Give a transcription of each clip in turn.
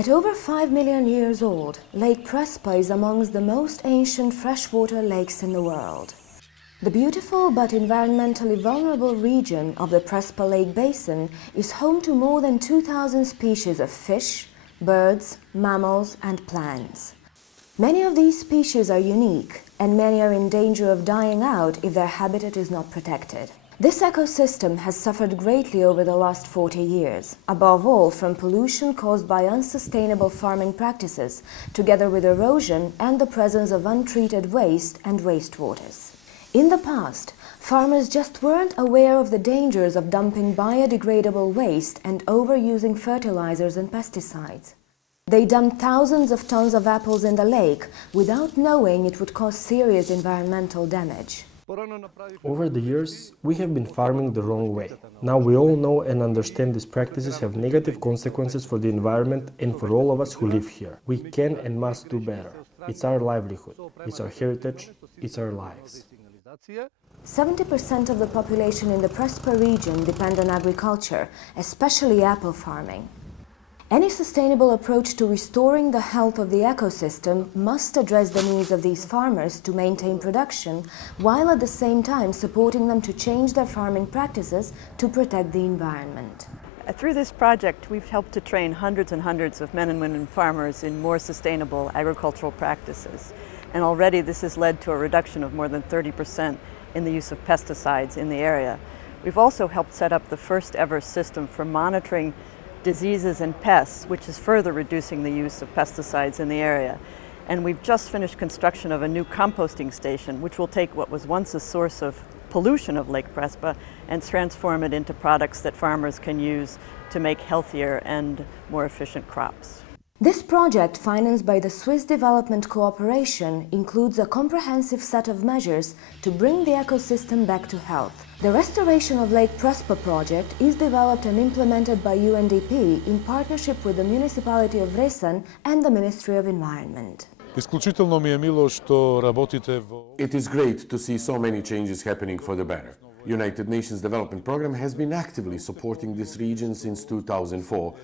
At over 5 million years old, Lake Prespa is amongst the most ancient freshwater lakes in the world. The beautiful but environmentally vulnerable region of the Prespa Lake Basin is home to more than 2,000 species of fish, birds, mammals and plants. Many of these species are unique, and many are in danger of dying out if their habitat is not protected. This ecosystem has suffered greatly over the last 40 years, above all from pollution caused by unsustainable farming practices, together with erosion and the presence of untreated waste and wastewaters. In the past, farmers just weren't aware of the dangers of dumping biodegradable waste and overusing fertilizers and pesticides. They dumped thousands of tons of apples in the lake without knowing it would cause serious environmental damage. Over the years, we have been farming the wrong way. Now we all know and understand these practices have negative consequences for the environment and for all of us who live here. We can and must do better. It's our livelihood, it's our heritage, it's our lives. 70% of the population in the Prespa region depend on agriculture, especially apple farming. Any sustainable approach to restoring the health of the ecosystem must address the needs of these farmers to maintain production, while at the same time supporting them to change their farming practices to protect the environment. Through this project, we've helped to train hundreds and hundreds of men and women farmers in more sustainable agricultural practices. And already this has led to a reduction of more than 30% in the use of pesticides in the area. We've also helped set up the first ever system for monitoring diseases and pests, which is further reducing the use of pesticides in the area. And we've just finished construction of a new composting station, which will take what was once a source of pollution of Lake Prespa and transform it into products that farmers can use to make healthier and more efficient crops. This project, financed by the Swiss Development Cooperation, includes a comprehensive set of measures to bring the ecosystem back to health. The Restoration of Lake Prespa project is developed and implemented by UNDP in partnership with the Municipality of Vresen and the Ministry of Environment. It is great to see so many changes happening for the better. United Nations Development Programme has been actively supporting this region since 2004,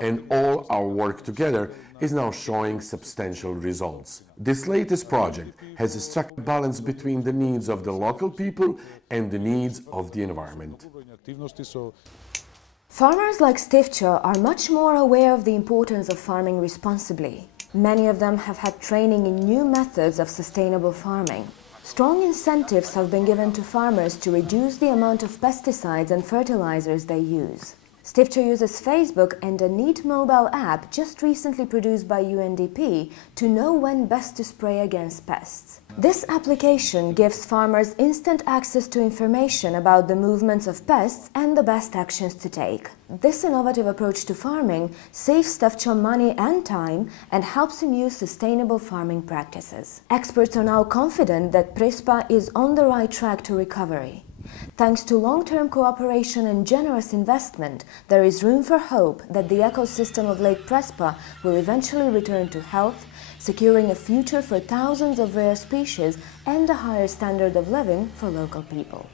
and all our work together is now showing substantial results. This latest project has struck a balance between the needs of the local people and the needs of the environment. Farmers like Stivcha are much more aware of the importance of farming responsibly. Many of them have had training in new methods of sustainable farming. Strong incentives have been given to farmers to reduce the amount of pesticides and fertilizers they use. Stivcha uses Facebook and a neat mobile app just recently produced by UNDP to know when best to spray against pests. This application gives farmers instant access to information about the movements of pests and the best actions to take. This innovative approach to farming saves Stivcha money and time and helps him use sustainable farming practices. Experts are now confident that Prespa is on the right track to recovery. Thanks to long-term cooperation and generous investment, there is room for hope that the ecosystem of Lake Prespa will eventually return to health, securing a future for thousands of rare species and a higher standard of living for local people.